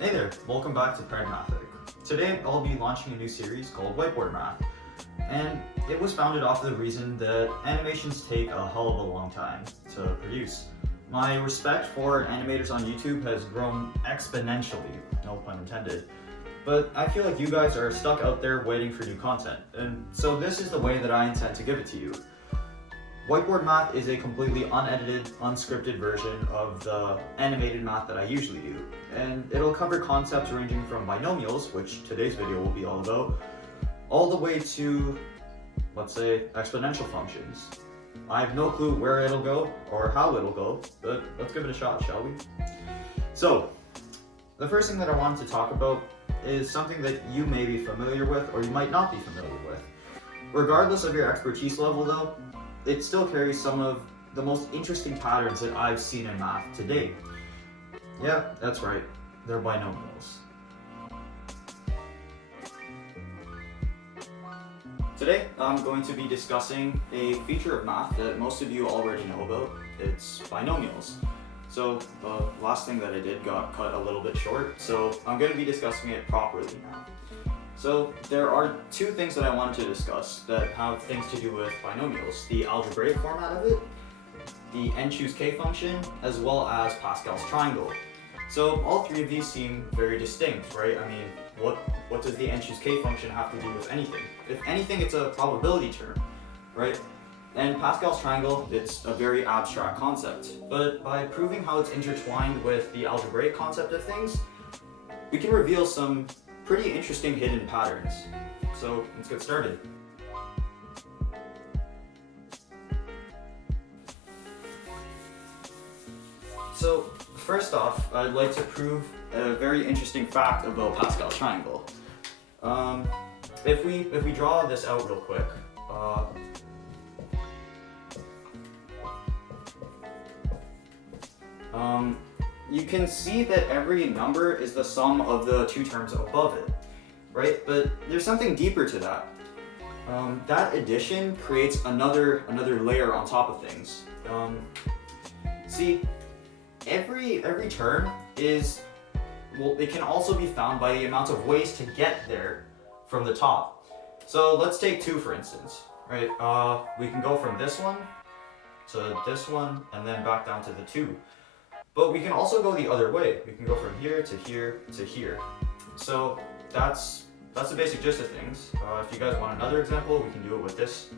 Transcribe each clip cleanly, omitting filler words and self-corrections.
Hey there, welcome back to Pragmathic. Today I'll be launching a new series called Whiteboard Math, and it was founded off of the reason that animations take a hell of a long time to produce. My respect for animators on YouTube has grown exponentially, no pun intended, but I feel like you guys are stuck out there waiting for new content, and so this is the way that I intend to give it to you. Whiteboard Math is a completely unedited, unscripted version of the animated math that I usually do, and it'll cover concepts ranging from binomials, which today's video will be all about, all the way to, let's say, exponential functions. I have no clue where it'll go or how it'll go, but let's give it a shot, shall we? So, the first thing that I wanted to talk about is something that you may be familiar with or you might not be familiar with. Regardless of your expertise level though, it still carries some of the most interesting patterns that I've seen in math to date. Yeah, that's right, they're binomials. Today, I'm going to be discussing a feature of math that most of you already know about. It's binomials. So the last thing that I did got cut a little bit short, so I'm going to be discussing it properly now. So there are two things that I wanted to discuss that have things to do with binomials: the algebraic format of it, the n-choose-k function, as well as Pascal's triangle. So all three of these seem very distinct, right? I mean, what does the n-choose-k function have to do with anything? If anything, it's a probability term, right? And Pascal's triangle, it's a very abstract concept, but by proving how it's intertwined with the algebraic concept of things, we can reveal some pretty interesting hidden patterns. So let's get started. So first off, I'd like to prove a very interesting fact about Pascal's triangle. If we draw this out real quick, you can see that every number is the sum of the two terms above it, right? But there's something deeper to that. That addition creates another layer on top of things. See, every term is, well, it can also be found by the amount of ways to get there from the top. So let's take 2 for instance, right? We can go from this one to this one and then back down to the 2. But we can also go the other way. We can go from here to here to here. So that's the basic gist of things. If you guys want another example, we can do it with this,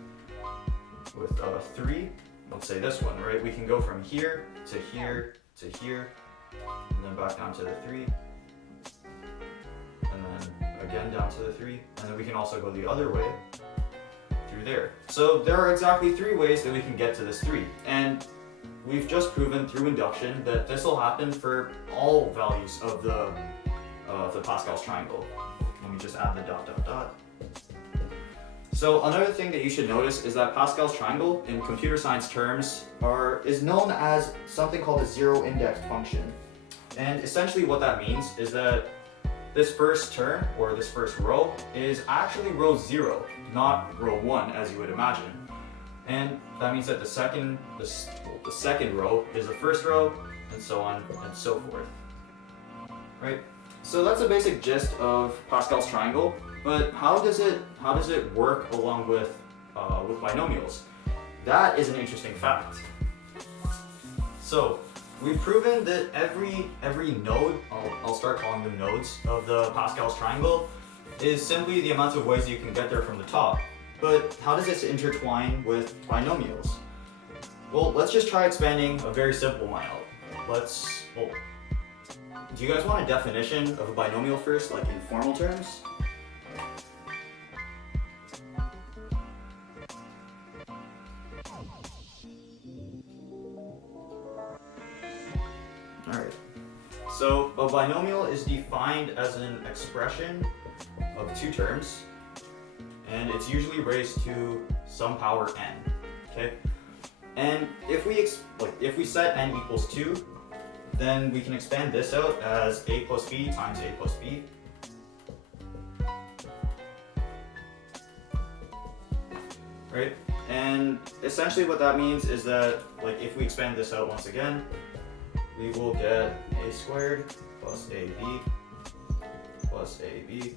with 3. Let's say this one, right? We can go from here to here to here, and then back down to the 3, and then again down to the 3, and then we can also go the other way through there. So there are exactly 3 ways that we can get to this 3, and we've just proven through induction that this will happen for all values of the Pascal's triangle. Let me just add the dot dot dot. So another thing that you should notice is that Pascal's triangle in computer science terms is known as something called a zero-indexed function. And essentially what that means is that this first term, or this first row, is actually row 0, not row 1 as you would imagine. And that means that the second row is the first row, and so on and so forth. Right? So that's a basic gist of Pascal's triangle, but how does it work along with binomials? That is an interesting fact. So we've proven that every node, I'll start calling them nodes, of the Pascal's triangle is simply the amount of ways you can get there from the top. But how does this intertwine with binomials? Well, let's just try expanding a very simple one out. Do you guys want a definition of a binomial first, like in formal terms? Alright. So a binomial is defined as an expression of 2 terms, and it's usually raised to some power n, okay? And if we set n equals 2, then we can expand this out as a plus b times a plus b. Right? And essentially what that means is that, like, if we expand this out once again, we will get a squared plus ab plus AB,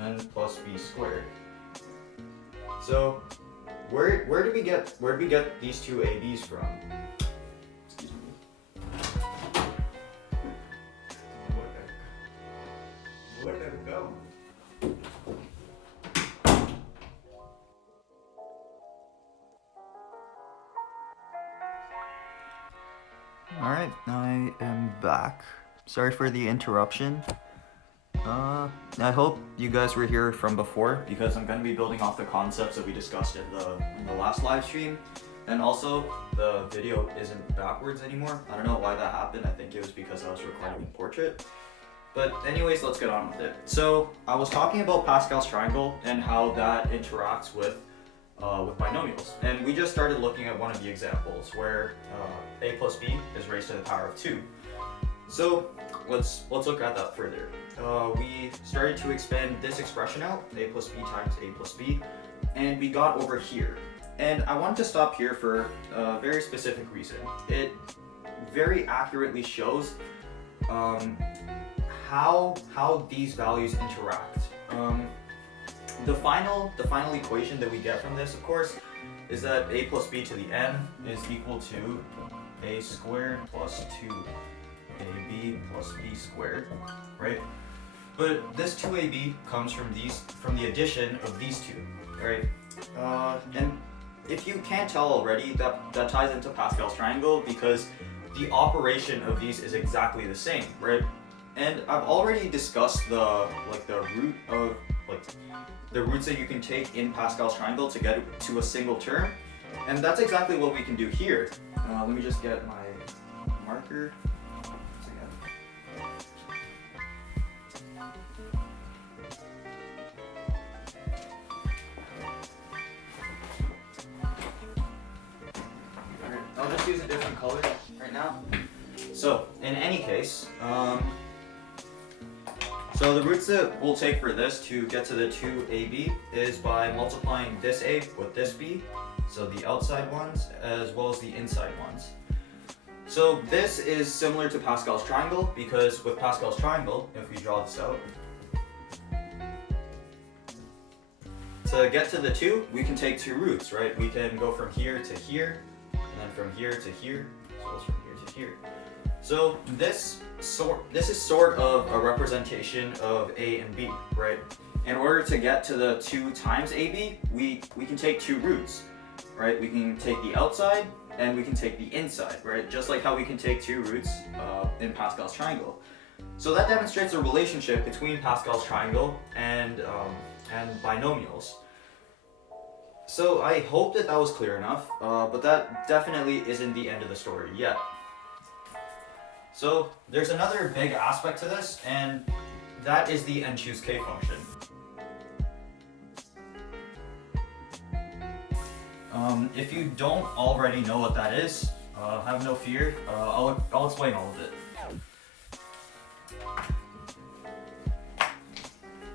and then plus B squared. So where did we get these two ABs from? Excuse me. Where did it go? Alright, I am back. Sorry for the interruption. I hope you guys were here from before, because I'm going to be building off the concepts that we discussed in the last live stream. And also, the video isn't backwards anymore. I don't know why that happened. I think it was because I was recording in portrait. But anyways, let's get on with it. So I was talking about Pascal's triangle and how that interacts with binomials. And we just started looking at one of the examples where a plus b is raised to the power of 2. So let's look at that further. We started to expand this expression out, a plus b times a plus b, and we got over here. And I wanted to stop here for a very specific reason. It very accurately shows how these values interact. The final equation that we get from this, of course, is that a plus b to the n is equal to a squared plus 2ab plus b squared, right? But this 2ab comes from the addition of these two, right? And if you can't tell already, that ties into Pascal's triangle, because the operation of these is exactly the same, right? And I've already discussed the roots that you can take in Pascal's triangle to get to a single term, and that's exactly what we can do here. Let me just get my marker. I'll just use a different color right now. So in any case, so the roots that we'll take for this to get to the 2ab is by multiplying this a with this b, so the outside ones as well as the inside ones. So this is similar to Pascal's triangle, because with Pascal's triangle, if we draw this out, to get to the 2, we can take two roots, right? We can go from here to here, and then from here to here, as well as from here to here. So this is sort of a representation of a and b, right? In order to get to the 2 times ab, we can take two roots, right? We can take the outside and we can take the inside, right? Just like how we can take two roots in Pascal's triangle. So that demonstrates a relationship between Pascal's triangle and binomials. So I hope that was clear enough, but that definitely isn't the end of the story yet. So there's another big aspect to this, and that is the n choose k function. If you don't already know what that is, have no fear. I'll explain all of it.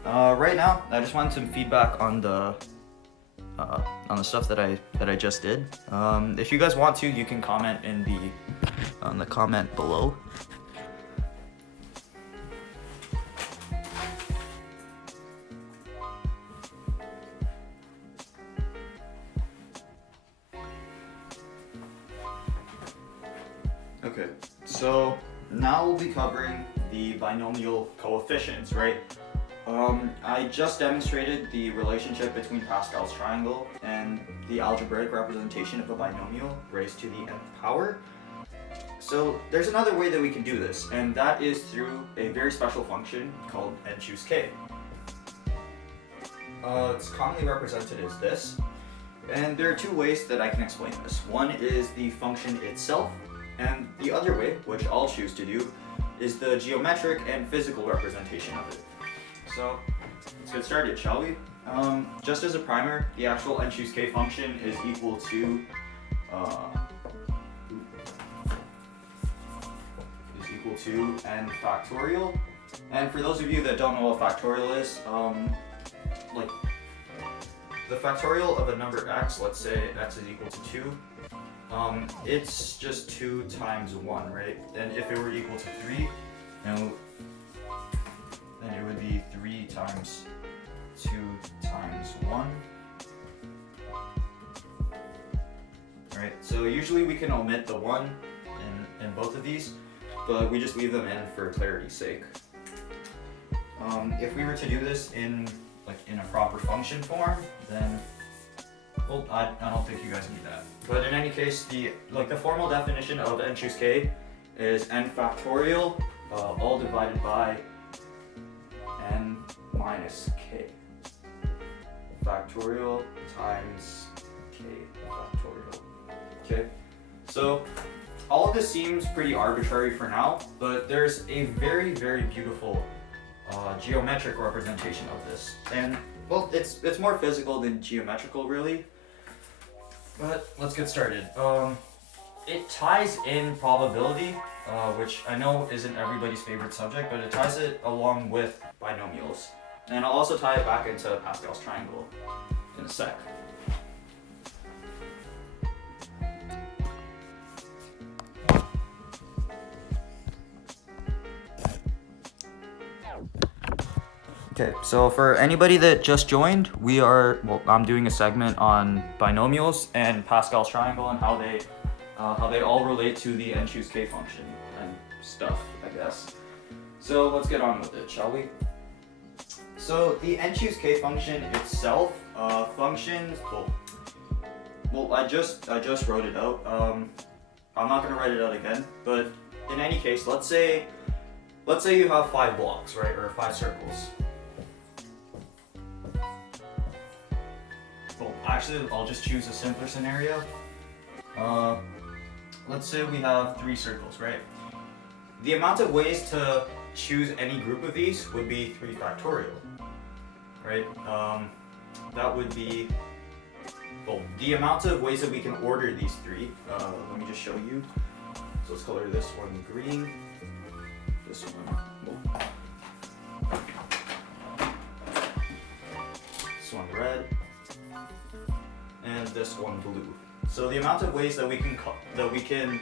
Right now, I just wanted some feedback on the stuff that I just did. If you guys want to, you can comment in the comment below. Okay, so now we'll be covering the binomial coefficients, right? I just demonstrated the relationship between Pascal's triangle and the algebraic representation of a binomial raised to the nth power. So there's another way that we can do this, and that is through a very special function called n choose k. It's commonly represented as this, and there are two ways that I can explain this. One is the function itself, and the other way, which I'll choose to do, is the geometric and physical representation of it. So let's get started, shall we? Just as a primer, the actual n choose k function is equal to n factorial. And for those of you that don't know what factorial is, like the factorial of a number x, let's say x is equal to 2, it's just 2 times 1, right? And if it were equal to 3, and it would be 3 times 2 times 1. Alright, so usually we can omit the 1 in both of these, but we just leave them in for clarity's sake. If we were to do this in a proper function form, then well, I don't think you guys need that. But in any case, the formal definition of n choose k is n factorial, all divided by n minus k factorial times k factorial. Okay, so all of this seems pretty arbitrary for now, but there's a very, very beautiful geometric representation of this, and well, it's more physical than geometrical, really. But let's get started. It ties in probability, which I know isn't everybody's favorite subject, but it ties it along with binomials. And I'll also tie it back into Pascal's triangle in a sec. Okay, so for anybody that just joined, I'm doing a segment on binomials and Pascal's triangle and how they all relate to the n choose k function and stuff, I guess. So let's get on with it, shall we? So the n choose k function itself functions. Well, I just wrote it out. I'm not gonna write it out again, but in any case, let's say you have 5 blocks, right, or 5 circles. Well, actually, I'll just choose a simpler scenario. Let's say we have 3 circles, right? The amount of ways to choose any group of these would be 3 factorial, right? That would be, well, the amount of ways that we can order these 3. Let me just show you. So let's color this one green, this one, this one red, and this one blue. So the amount of ways that we can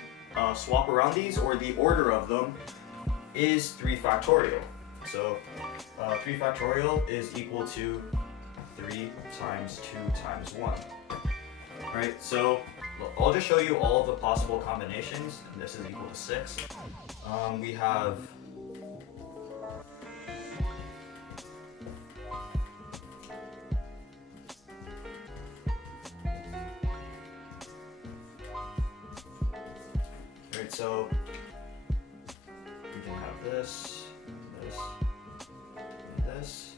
swap around these, or the order of them, is 3 factorial. So 3 factorial is equal to 3 times 2 times 1. Right, so I'll just show you all of the possible combinations, and this is equal to 6. We have so we can have this, this, and this.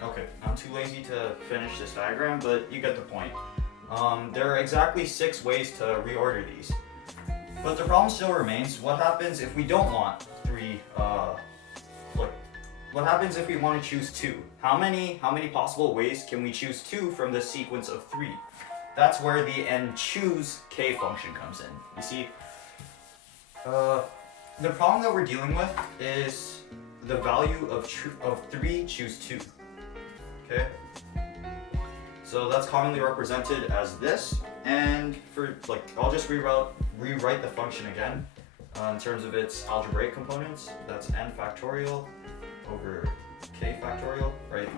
Okay, I'm too lazy to finish this diagram, but you get the point. There are exactly 6 ways to reorder these. But the problem still remains, what happens if we don't want 3, what happens if we want to choose 2? How many possible ways can we choose 2 from the sequence of 3? That's where the n choose k function comes in. You see, the problem that we're dealing with is the value of 3 choose 2, okay? So that's commonly represented as this, and for I'll just rewrite the function again in terms of its algebraic components. That's n factorial over k factorial, right?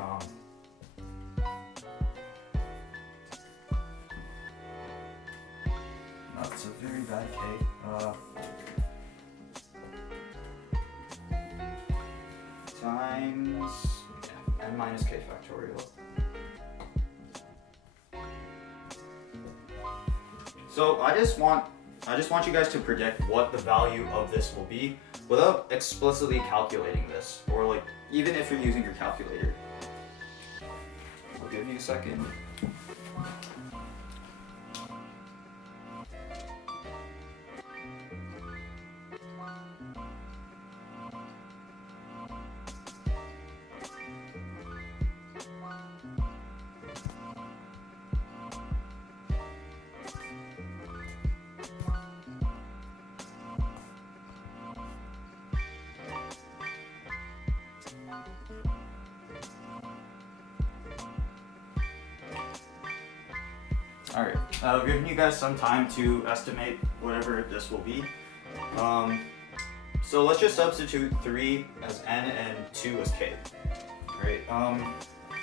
That's a very bad k. Times n minus k factorial. So I just want you guys to predict what the value of this will be without explicitly calculating this, or even if you're using your calculator. I'll give you a second. Alright, I've given you guys some time to estimate whatever this will be. So let's just substitute 3 as n and 2 as k. Alright,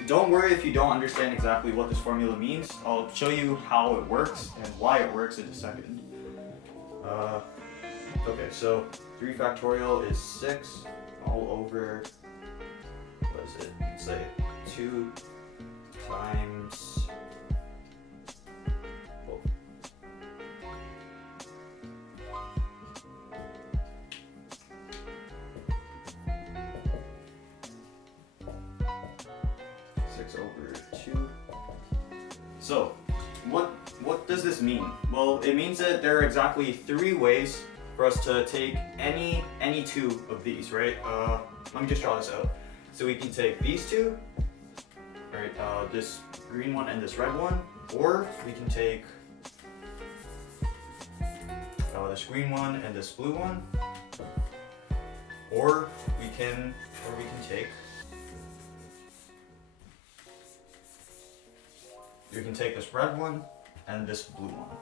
don't worry if you don't understand exactly what this formula means. I'll show you how it works and why it works in a second. Okay, so 3 factorial is 6 all over, what is it? Let's say 2 times, oh, over 2. So, what does this mean? Well, it means that there are exactly 3 ways for us to take any 2 of these, right? Let me just draw this out. So we can take these 2, right? This green one and this red one, or we can take this green one and this blue one, or we can take. You can take this red one and this blue one.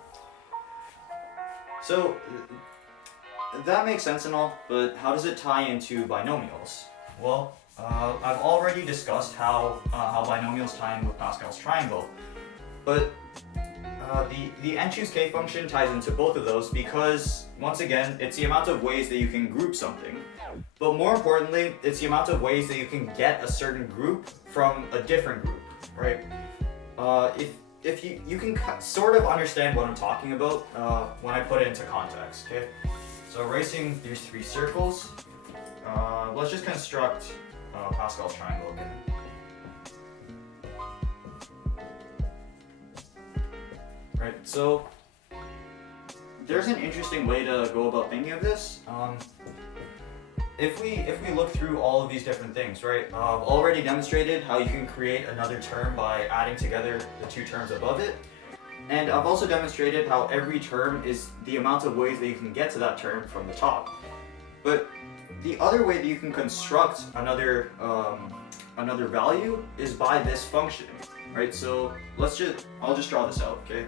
So that makes sense and all, but how does it tie into binomials? Well, I've already discussed how binomials tie in with Pascal's triangle, but the n-choose-k function ties into both of those because, once again, it's the amount of ways that you can group something. But more importantly, it's the amount of ways that you can get a certain group from a different group, right? If you can sort of understand what I'm talking about when I put it into context, okay? So erasing these 3 circles, let's just construct Pascal's triangle again. Right, so there's an interesting way to go about thinking of this. If we look through all of these different things, right? I've already demonstrated how you can create another term by adding together the 2 terms above it. And I've also demonstrated how every term is the amount of ways that you can get to that term from the top. But the other way that you can construct another value is by this function, right? So I'll just draw this out, okay?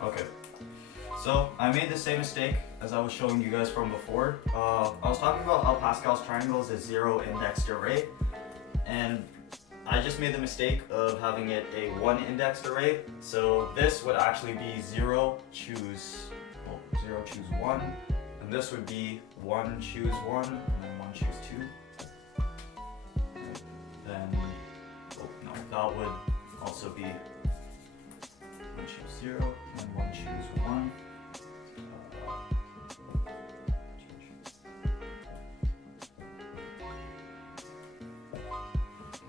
Okay, so I made the same mistake as I was showing you guys from before. I was talking about how Pascal's triangle is a 0 indexed array, and I just made the mistake of having it a 1 indexed array. So this would actually be 0, choose 1, and this would be 1, choose 1, and then 1, choose 2. Then, no, that would also be 1, choose 0, and 1, choose 1.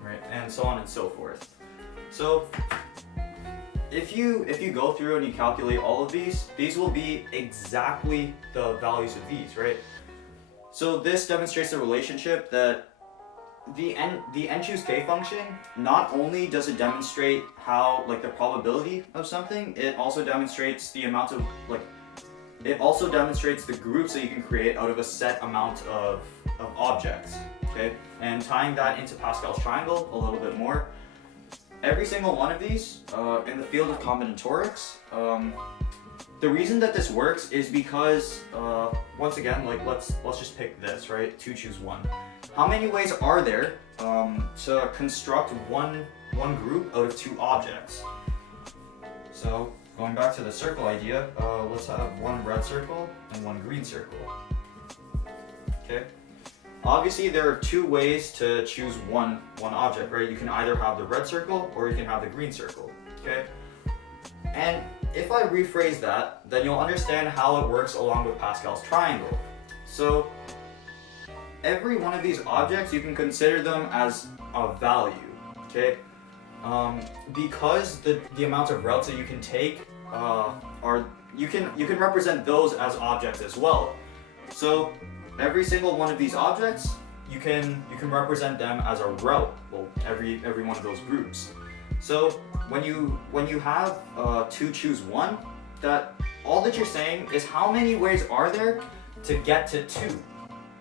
Right, and so on and so forth. So if you go through and you calculate all of these will be exactly the values of these, right? So this demonstrates the relationship that the n-choose-k function, not only does it demonstrate how, like, the probability of something, it also demonstrates the amount of, like, it also demonstrates the groups that you can create out of a set amount of objects, okay? And tying that into Pascal's triangle a little bit more, every single one of these, in the field of combinatorics, the reason that this works is because, once again, like, let's just pick this, right? 2, choose 1. How many ways are there to construct one group out of 2 objects? So going back to the circle idea, let's have 1 red circle and 1 green circle. Okay. Obviously, there are 2 ways to choose one object, right? You can either have the red circle or you can have the green circle. Okay. And if I rephrase that, then you'll understand how it works along with Pascal's triangle. So every one of these objects, you can consider them as a value, okay? Because the amount of routes that you can take you can represent those as objects as well. So every single one of these objects, you can represent them as a route. Well, every one of those groups. So when you have to choose one, that all that you're saying is how many ways are there to get to 2,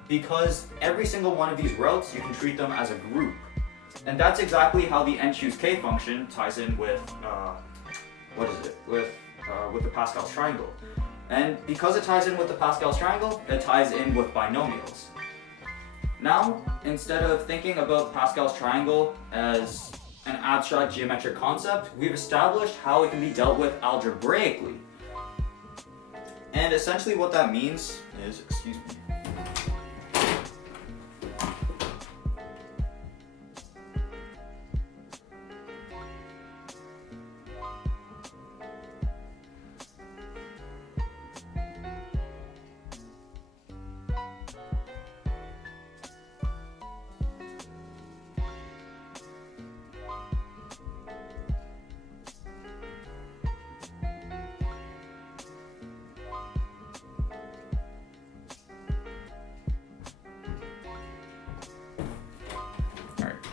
because every single one of these routes you can treat them as a group, and that's exactly how the n-choose-k function ties in with with the Pascal's triangle. And because it ties in with the Pascal's triangle, it ties in with binomials. Now, instead of thinking about Pascal's triangle as an abstract geometric concept, we've established how it can be dealt with algebraically. And essentially what that means is, excuse me.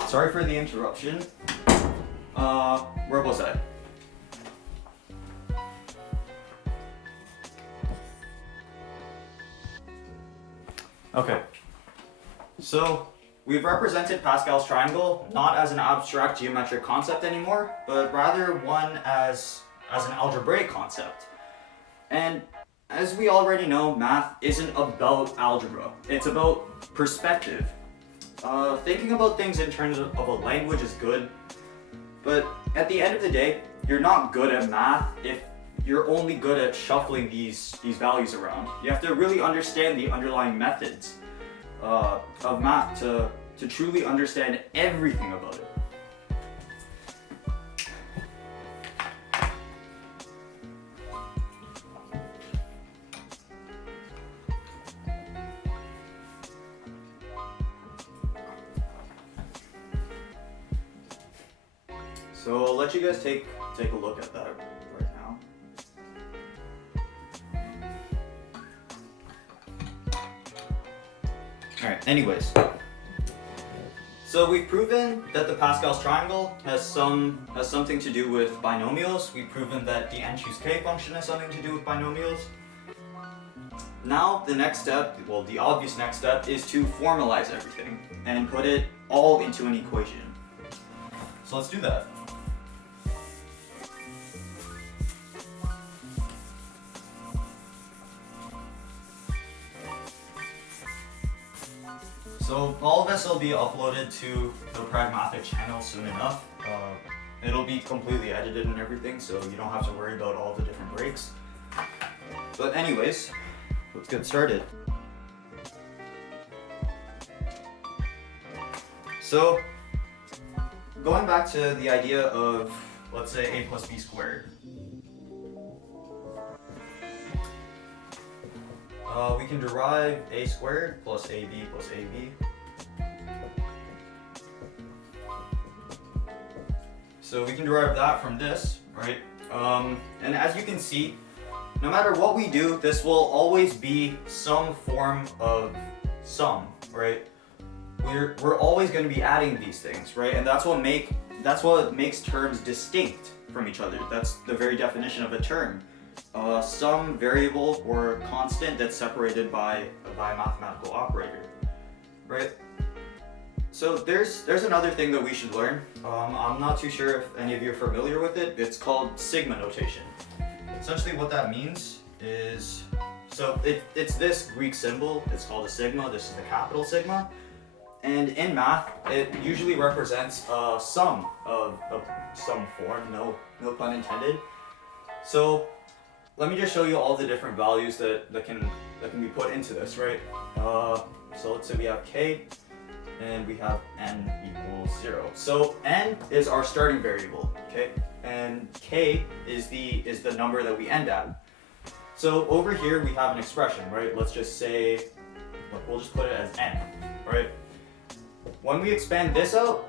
Sorry for the interruption. Where was I? Okay. So we've represented Pascal's triangle not as an abstract geometric concept anymore, but rather one as an algebraic concept. And as we already know, math isn't about algebra. It's about perspective. Thinking about things in terms of a language is good, but at the end of the day, you're not good at math if you're only good at shuffling these values around. You have to really understand the underlying methods of math to truly understand everything about it. So I'll let you guys take a look at that right now. Alright, anyways. So we've proven that the Pascal's triangle has something to do with binomials. We've proven that the n-choose-k function has something to do with binomials. Now the next step, well the obvious next step, is to formalize everything and put it all into an equation. So let's do that. So all of this will be uploaded to the Pragmathic channel soon enough. It'll be completely edited and everything, so you don't have to worry about all the different breaks. But anyways, let's get started. So going back to the idea of, let's say, a plus b squared. We can derive a squared plus ab plus ab. So we can derive that from this, right? And as you can see, no matter what we do, this will always be some form of sum, right? We're always going to be adding these things, right? And that's what makes terms distinct from each other. That's the very definition of a term. Some variable or constant that's separated by a mathematical operator, right? So there's another thing that we should learn. I'm not too sure if any of you are familiar with it. It's called sigma notation. Essentially what that means is, so it's this Greek symbol. It's called a sigma. This is the capital sigma. And in math, it usually represents a sum of some form, no pun intended. So let me just show you all the different values that can be put into this, right? So let's say we have k, and we have n equals 0. So n is our starting variable, okay? And k is the number that we end at. So over here we have an expression, right? Let's just say we'll just put it as n, right? When we expand this out,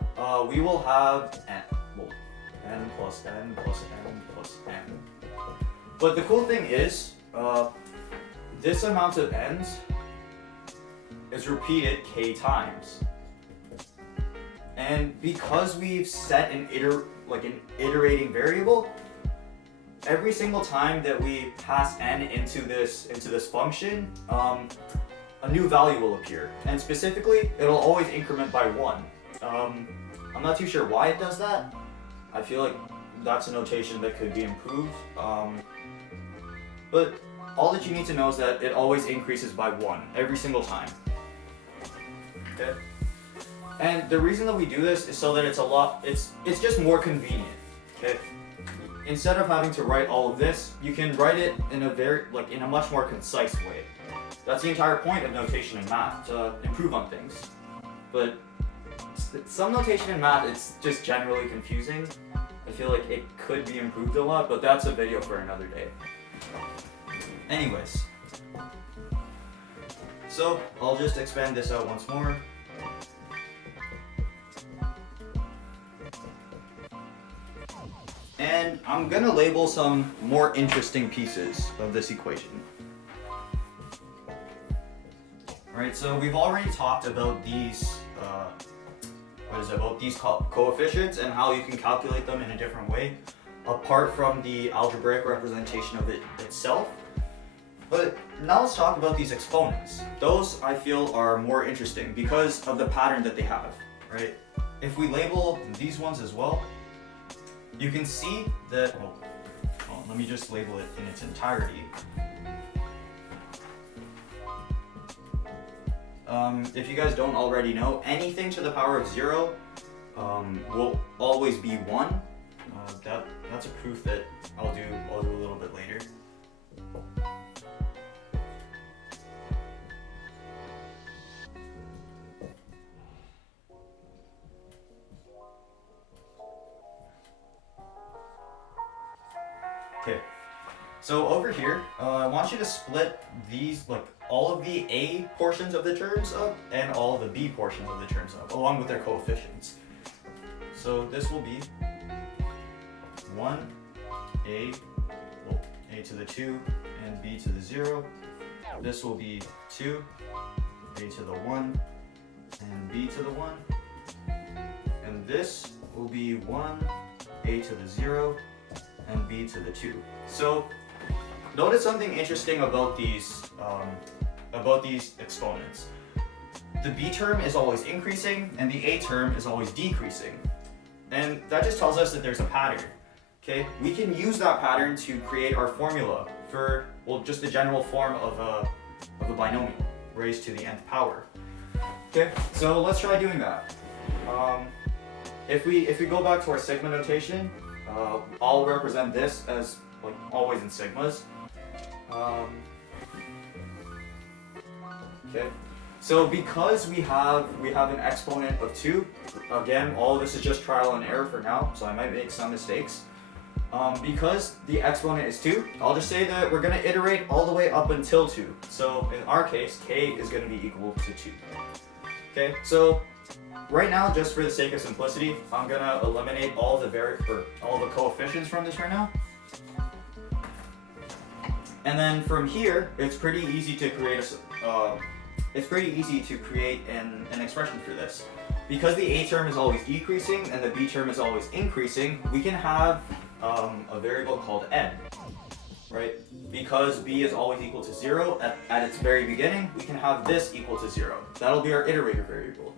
we will have n plus n plus n plus n. But the cool thing is, this amount of n's is repeated k times. And because we've set an iterating variable, every single time that we pass n into this function, a new value will appear. And specifically, it'll always increment by 1. I'm not too sure why it does that. I feel like that's a notation that could be improved. But all that you need to know is that it always increases by 1 every single time. Okay? And the reason that we do this is so that it's just more convenient. Okay? Instead of having to write all of this, you can write it in a much more concise way. That's the entire point of notation in math, to improve on things. But some notation in math, it's just generally confusing. I feel like it could be improved a lot, but that's a video for another day. Anyways, so I'll just expand this out once more. And I'm gonna label some more interesting pieces of this equation. Alright, so we've already talked about these coefficients and how you can calculate them in a different way, apart from the algebraic representation of it itself. But now let's talk about these exponents. Those, I feel, are more interesting because of the pattern that they have, right? If we label these ones as well, you can see that, let me just label it in its entirety. If you guys don't already know, anything to the power of 0 will always be 1. That's a proof that I'll do a little bit later. Okay, so over here, I want you to split these, all of the A portions of the terms up and all of the B portions of the terms up, along with their coefficients. So this will be 1, A to the 2, and B to the 0. This will be 2, A to the 1, and B to the 1. And this will be 1, A to the 0, and B to the 2. So notice something interesting about these exponents. The B term is always increasing and the A term is always decreasing. And that just tells us that there's a pattern. Okay? We can use that pattern to create our formula for, just the general form of a binomial raised to the nth power. Okay? So let's try doing that. If we go back to our sigma notation, I'll represent this as always in sigmas. Okay, so because we have an exponent of 2, again, all of this is just trial and error for now, so I might make some mistakes. Because the exponent is 2, I'll just say that we're going to iterate all the way up until 2. So in our case, k is going to be equal to 2. Okay, so right now, just for the sake of simplicity, I'm going to eliminate all the coefficients from this right now. And then from here, it's pretty easy to create an expression for this. Because the A term is always decreasing and the B term is always increasing, we can have a variable called n, right? Because B is always equal to 0 at its very beginning, we can have this equal to 0. That'll be our iterator variable.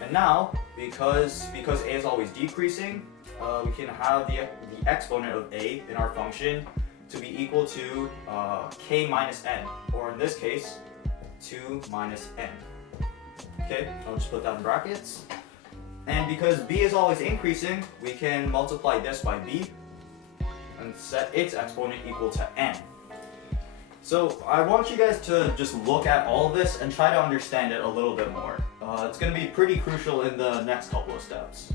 And now, because A is always decreasing, we can have the exponent of A in our function to be equal to k minus n, or in this case, 2 minus n. Okay, I'll just put that in brackets. And because b is always increasing, we can multiply this by b and set its exponent equal to n. So I want you guys to just look at all of this and try to understand it a little bit more. It's going to be pretty crucial in the next couple of steps.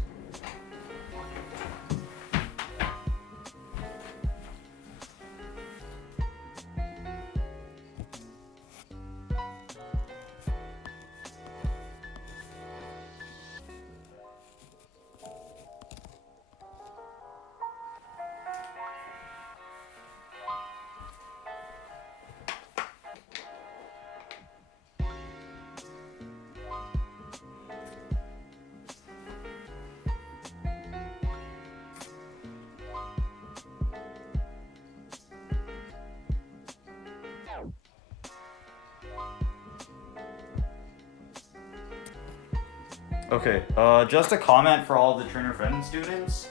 Okay, just a comment for all the Trainer Friend students.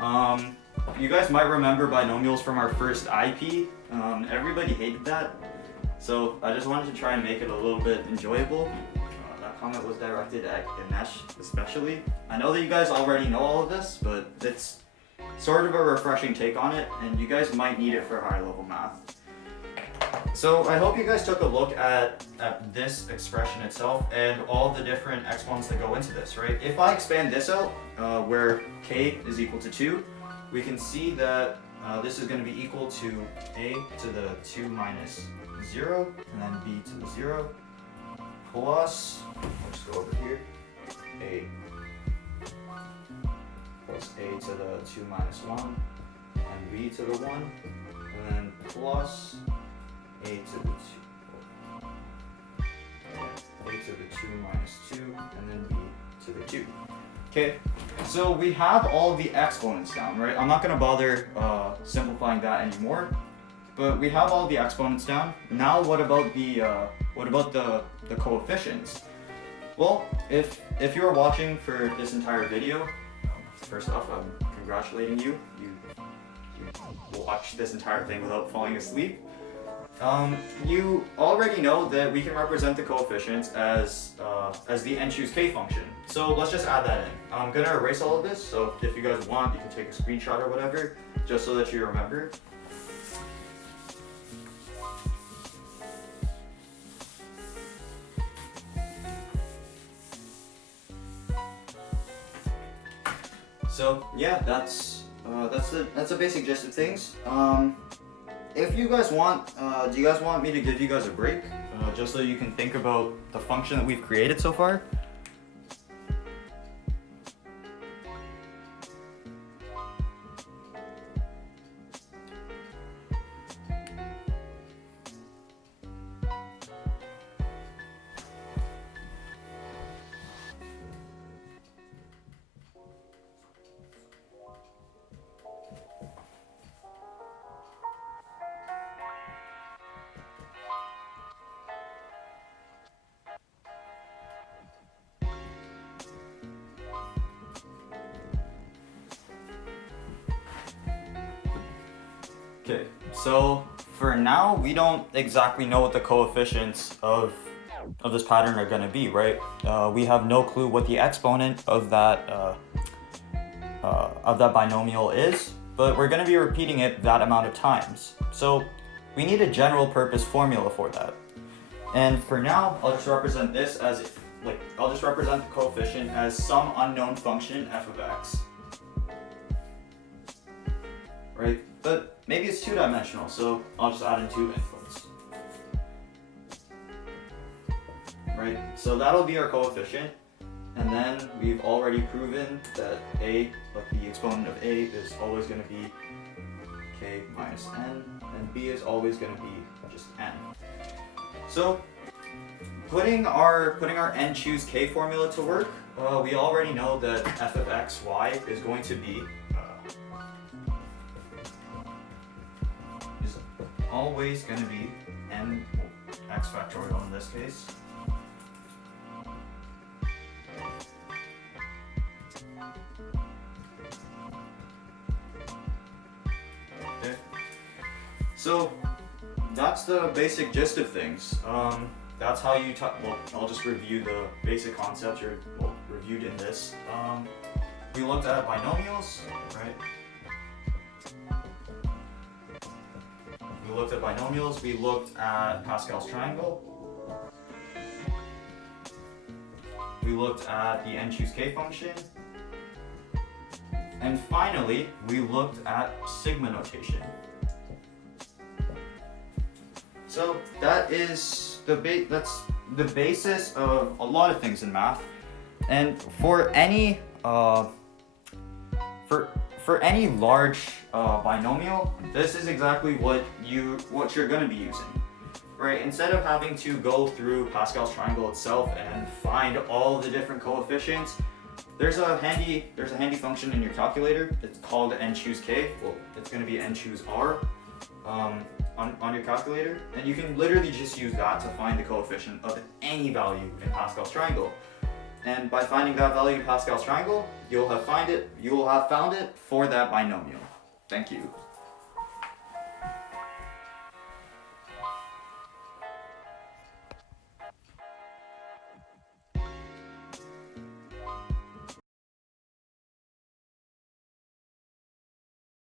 You guys might remember binomials from our first IP. Everybody hated that, so I just wanted to try and make it a little bit enjoyable. That comment was directed at Ganesh especially. I know that you guys already know all of this, but it's sort of a refreshing take on it, and you guys might need it for higher level math. So I hope you guys took a look at this expression itself and all the different exponents that go into this, right? If I expand this out, where k is equal to 2, we can see that this is going to be equal to a to the 2 minus 0, and then b to the 0, plus, let's go over here, a plus a to the 2 minus 1, and b to the 1, and then plus a to the 2 minus 2, and then b to the 2. Okay, so we have all of the exponents down, right? I'm not going to bother simplifying that anymore, but we have all of the exponents down. Now what about the coefficients? Well, if you are watching for this entire video, first off, I'm congratulating you. You watched this entire thing without falling asleep. You already know that we can represent the coefficients as the n choose k function. So let's just add that in. I'm gonna erase all of this, so if you guys want, you can take a screenshot or whatever, just so that you remember. So yeah, that's the basic gist of things. If you guys want, do you guys want me to give you guys a break, just so you can think about the function that we've created so far? Okay, so for now, we don't exactly know what the coefficients of this pattern are going to be, right? We have no clue what the exponent of that binomial is, but we're going to be repeating it that amount of times. So we need a general purpose formula for that. And for now, I'll just represent this as I'll just represent the coefficient as some unknown function f of x. Right? But maybe it's two-dimensional, so I'll just add in 2 inputs. Right? So that'll be our coefficient, and then we've already proven that the exponent of a is always going to be k minus n, and b is always going to be just n. So putting our n choose k formula to work, we already know that f of x, y is going to be always going to be n x factorial in this case. Okay. So that's the basic gist of things. That's how you I'll just review the basic concepts reviewed in this. We looked at binomials, right? We looked at binomials, we looked at Pascal's triangle, we looked at the n choose k function, and finally, we looked at sigma notation. So that is that's the basis of a lot of things in math, and for any for any large binomial, this is exactly what you're going to be using, right? Instead of having to go through Pascal's triangle itself and find all the different coefficients, there's a handy function in your calculator. It's called n choose k. Well, it's going to be n choose r on your calculator, and you can literally just use that to find the coefficient of any value in Pascal's triangle. and by finding that value in Pascal's triangle, you will have found it for that binomial. Thank you.